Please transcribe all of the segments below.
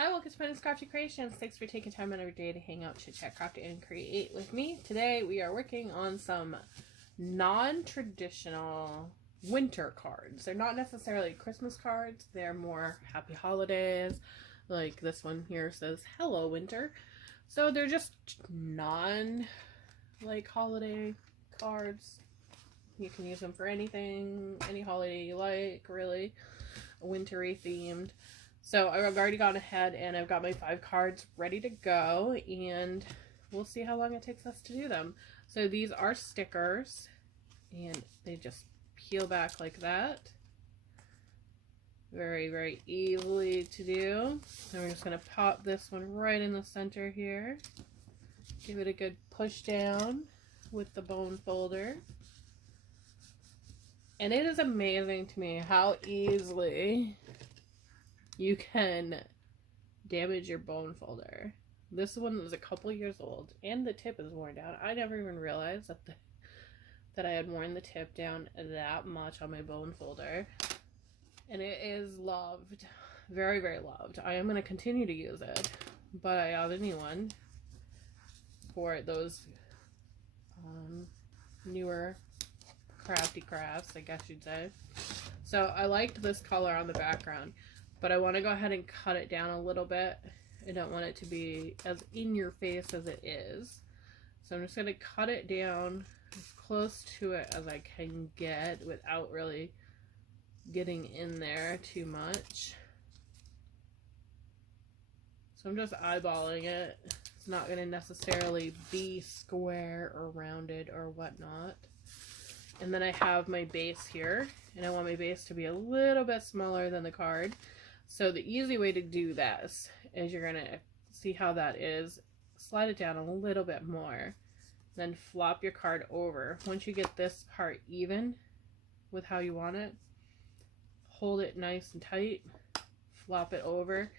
Hi, welcome to Penance Crafty Creations. Thanks for taking time out of your day to hang out, chit chat, craft, and create with me. Today we are working on some non-traditional winter cards. They're not necessarily Christmas cards, they're more happy holidays. Like this one here says Hello Winter. So they're just holiday cards. You can use them for anything, any holiday you like, really. Wintry themed. So I've already gone ahead and I've got my 5 cards ready to go, and we'll see how long it takes us to do them. So these are stickers and they just peel back like that. Very, very easily to do. And we're just going to pop this one right in the center here. Give it a good push down with the bone folder. And it is amazing to me how easily you can damage your bone folder. This one is a couple years old and the tip is worn down. I never even realized that I had worn the tip down that much on my bone folder. And it is loved. Very, very loved. I am going to continue to use it, but I got a new one for those newer crafty crafts, I guess you'd say. So I liked this color on the background, but I want to go ahead and cut it down a little bit. I don't want it to be as in your face as it is. So I'm just going to cut it down as close to it as I can get without really getting in there too much. So I'm just eyeballing it. It's not going to necessarily be square or rounded or whatnot. And then I have my base here, and I want my base to be a little bit smaller than the card. So the easy way to do this is you're going to see how that is. Slide it down a little bit more. Then flop your card over. Once you get this part even with how you want it, hold it nice and tight. Flop it over.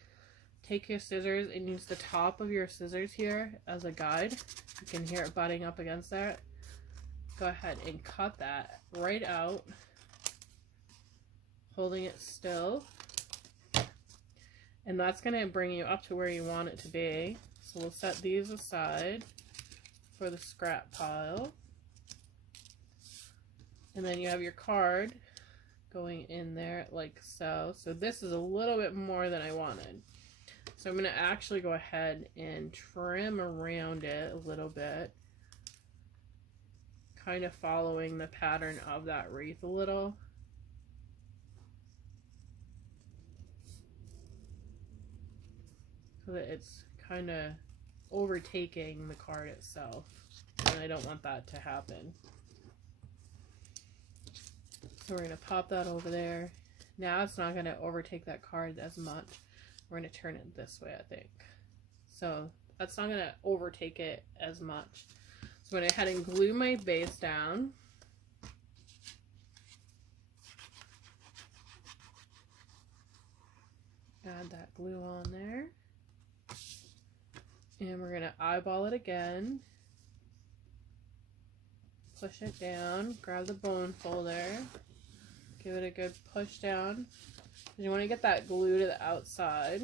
Take your scissors and use the top of your scissors here as a guide. You can hear it butting up against that. Go ahead and cut that right out, holding it still. And that's going to bring you up to where you want it to be. So we'll set these aside for the scrap pile. And then you have your card going in there like so. So this is a little bit more than I wanted. So I'm going to actually go ahead and trim around it a little bit, kind of following the pattern of that wreath a little. So that it's kind of overtaking the card itself. And I don't want that to happen. So we're going to pop that over there. Now it's not going to overtake that card as much. We're going to turn it this way, I think. So that's not going to overtake it as much. So I'm going to go ahead and glue my base down. Add that glue on there. And we're going to eyeball it again. Push it down. Grab the bone folder. Give it a good push down. You want to get that glue to the outside.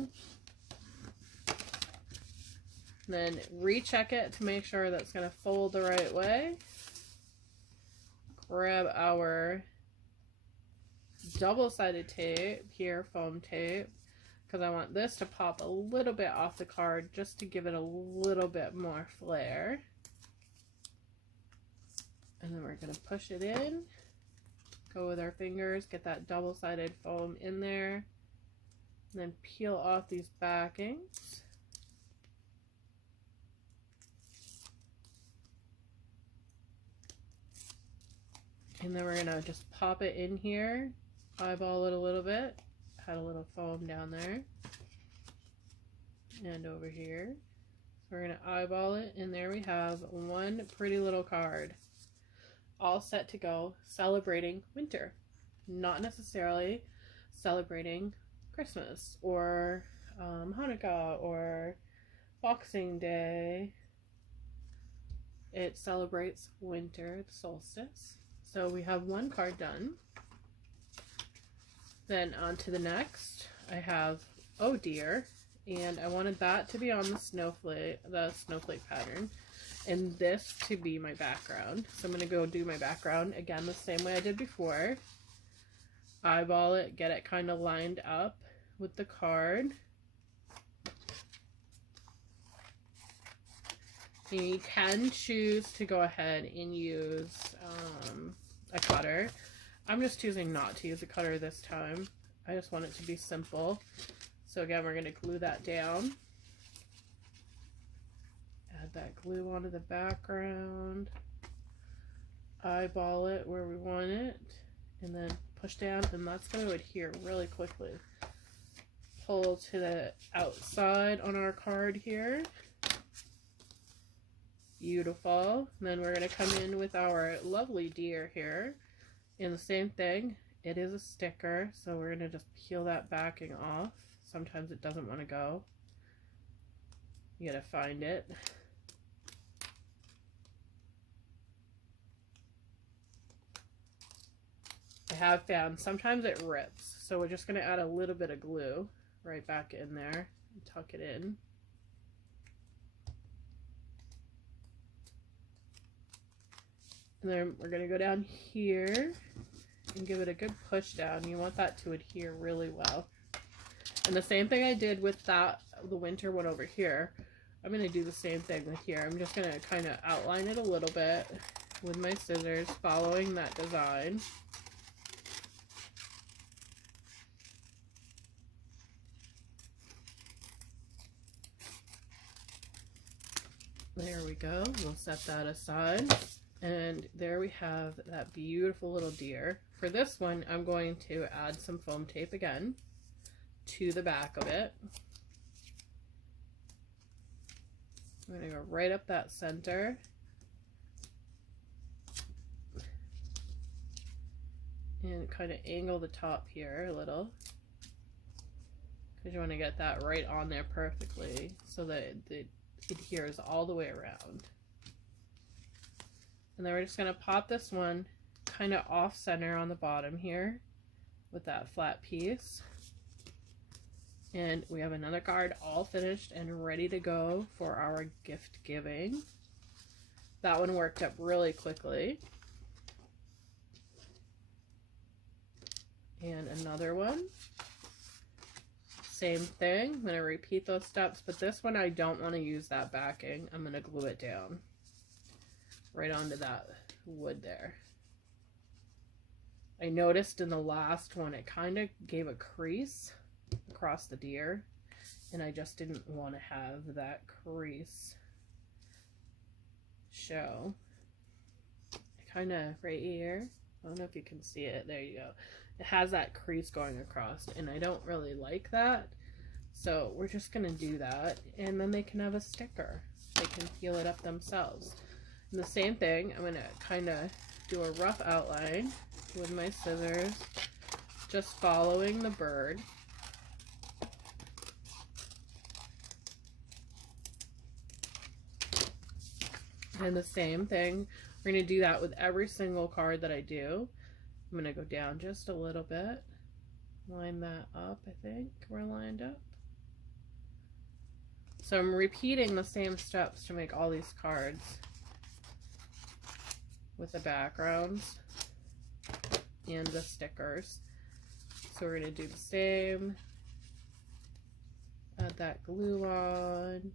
Then recheck it to make sure that's going to fold the right way. Grab our double-sided tape here, foam tape, because I want this to pop a little bit off the card just to give it a little bit more flair. And then we're going to push it in. Go with our fingers, get that double-sided foam in there, and then peel off these backings. And then we're going to just pop it in here, eyeball it a little bit, add a little foam down there, and over here. So we're going to eyeball it, and there we have one pretty little card. All set to go, celebrating winter. Not necessarily celebrating Christmas or Hanukkah or Boxing Day. It celebrates winter, the solstice. So we have one card done. Then on to the next. I have Oh Dear, and I wanted that to be on the snowflake pattern, and this to be my background. So I'm going to go do my background again the same way I did before. Eyeball it, get it kind of lined up with the card. And you can choose to go ahead and use a cutter. I'm just choosing not to use a cutter this time. I just want it to be simple. So again, we're going to glue that down. Add that glue onto the background. Eyeball it where we want it. And then push down, and that's going to adhere really quickly. Pull to the outside on our card here. Beautiful. And then we're going to come in with our lovely deer here. And the same thing, it is a sticker, so we're going to just peel that backing off. Sometimes it doesn't want to go. You got to find it. I have found sometimes it rips, so we're just going to add a little bit of glue right back in there and tuck it in. And then we're going to go down here and give it a good push down. You want that to adhere really well. And the same thing I did with the winter one over here, I'm going to do the same thing with here. I'm just going to kind of outline it a little bit with my scissors, following that design. There we go. We'll set that aside. And there we have that beautiful little deer. For this one, I'm going to add some foam tape again to the back of it. I'm going to go right up that center. And kind of angle the top here a little. Because you want to get that right on there perfectly so that it adheres all the way around. And then we're just going to pop this one kind of off center on the bottom here with that flat piece. And we have another card all finished and ready to go for our gift giving. That one worked up really quickly. And another one. Same thing. I'm going to repeat those steps, but this one I don't want to use that backing. I'm going to glue it down right onto that wood there. I noticed in the last one it kind of gave a crease across the deer, and I just didn't want to have that crease show. Kind of right here, I don't know if you can see it, there you go. It has that crease going across, and I don't really like that, so we're just gonna do that, and then they can have a sticker. They can peel it up themselves. And the same thing, I'm gonna kind of do a rough outline with my scissors, just following the bird. And the same thing, we're going to do that with every single card that I do. I'm going to go down just a little bit, line that up. I think we're lined up. So I'm repeating the same steps to make all these cards with the backgrounds and the stickers. So we're going to do the same. Add that glue on.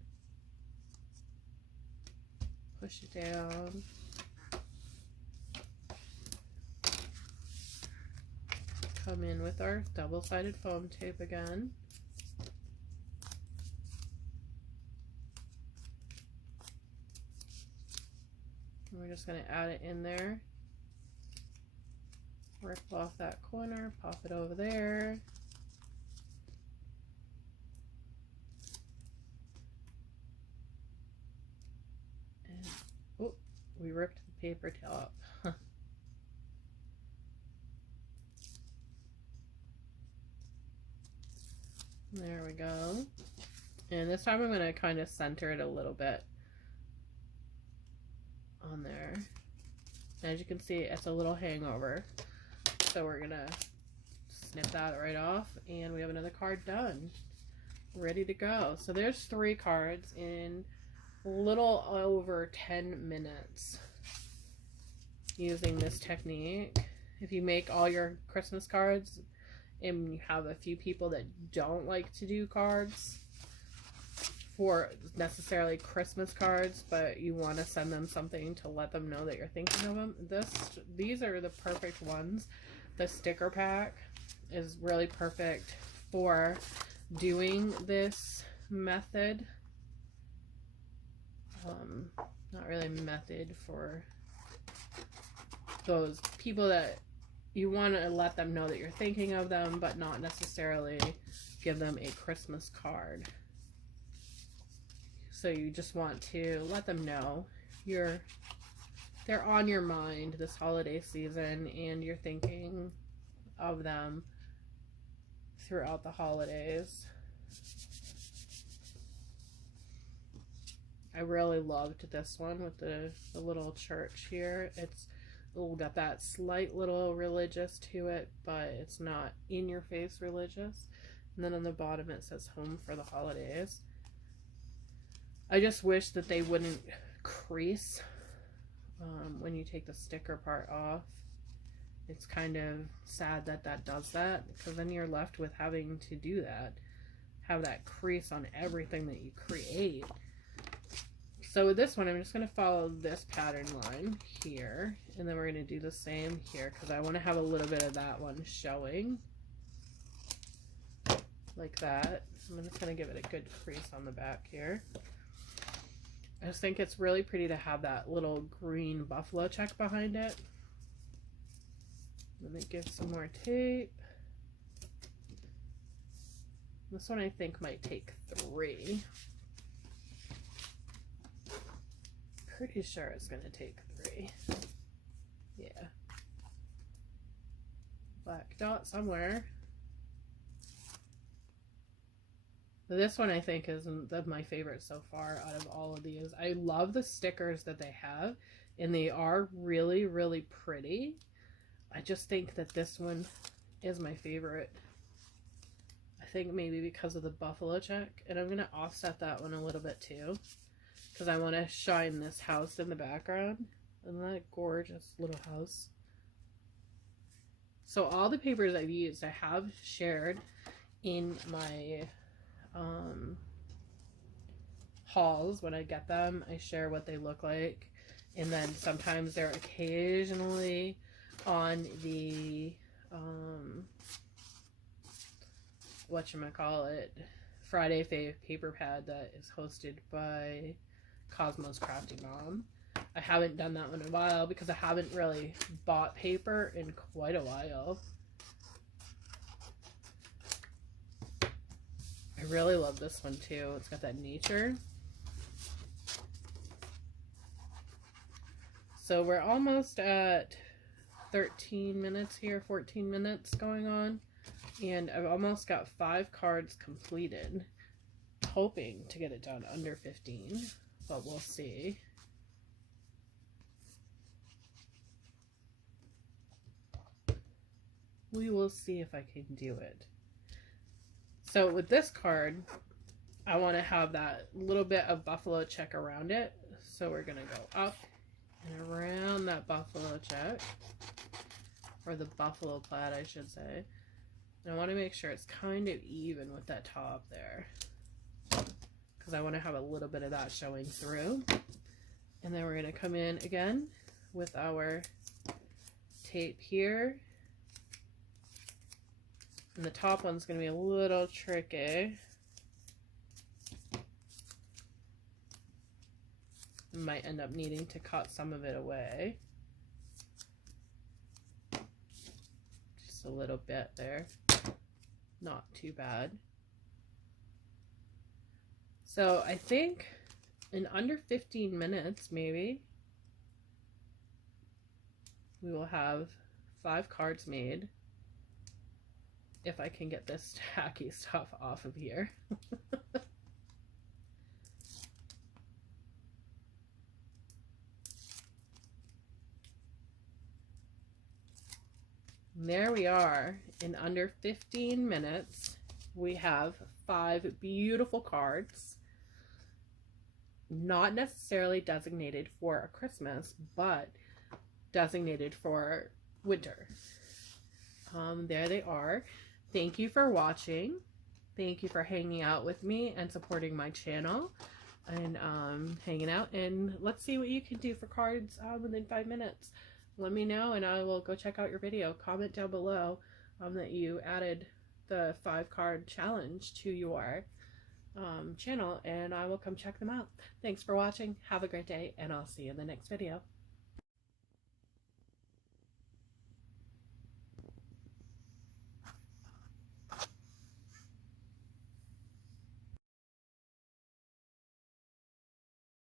Push it down. Come in with our double-sided foam tape again. And we're just going to add it in there. Rip off that corner, pop it over there. And, oh, we ripped the paper top. There we go. And this time I'm going to kind of center it a little bit on there. As you can see, it's a little hangover. So we're going to snip that right off, and we have another card done. ready to go. So there's 3 cards in a little over 10 minutes using this technique. If you make all your Christmas cards and you have a few people that don't like to do cards for necessarily Christmas cards, but you want to send them something to let them know that you're thinking of them, these are the perfect ones. The sticker pack is really perfect for doing this method. Not really method for those people that you want to let them know that you're thinking of them, but not necessarily give them a Christmas card. So you just want to let them know they're on your mind this holiday season and you're thinking of them throughout the holidays. I really loved this one with the little church here. It's got that slight little religious to it, but it's not in your face religious. And then on the bottom it says home for the holidays. I just wish that they wouldn't crease when you take the sticker part off. It's kind of sad that that does that, because then you're left with having to do that, have that crease on everything that you create. So with this one, I'm just going to follow this pattern line here, and then we're going to do the same here, because I want to have a little bit of that one showing, like that. I'm just going to give it a good crease on the back here. I just think it's really pretty to have that little green buffalo check behind it. Let me give some more tape. This one I think might take 3. Pretty sure it's going to take 3. Yeah. Black dot somewhere. This one I think is my favorite so far out of all of these. I love the stickers that they have, and they are really, really pretty. I just think that this one is my favorite. I think maybe because of the buffalo check, and I'm going to offset that one a little bit too, because I want to shine this house in the background. Isn't that a gorgeous little house? So all the papers I've used, I have shared in my hauls. When I get them, I share what they look like, and then sometimes they're occasionally on the whatchamacallit, Friday Fave paper pad that is hosted by Cosmos Crafty Mom. I haven't done that one in a while because I haven't really bought paper in quite a while. I really love this one too. It's got that nature. So we're almost at 13 minutes here, 14 minutes going on. And I've almost got 5 cards completed. Hoping to get it done under 15, but we'll see. We will see if I can do it. So with this card, I want to have that little bit of buffalo check around it. So we're going to go up and around that buffalo check, or the buffalo plaid, I should say. And I want to make sure it's kind of even with that top there, because I want to have a little bit of that showing through. And then we're going to come in again with our tape here. And the top one's going to be a little tricky. Might end up needing to cut some of it away. Just a little bit there. Not too bad. So I think in under 15 minutes, maybe, we will have 5 cards made. If I can get this tacky stuff off of here. There we are in under 15 minutes. we have 5 beautiful cards, not necessarily designated for a Christmas, but designated for winter. There they are. Thank you for watching. Thank you for hanging out with me and supporting my channel and hanging out. And let's see what you can do for cards within 5 minutes. Let me know and I will go check out your video. Comment down below that you added the 5-card challenge to your channel, and I will come check them out. Thanks for watching. Have a great day, and I'll see you in the next video.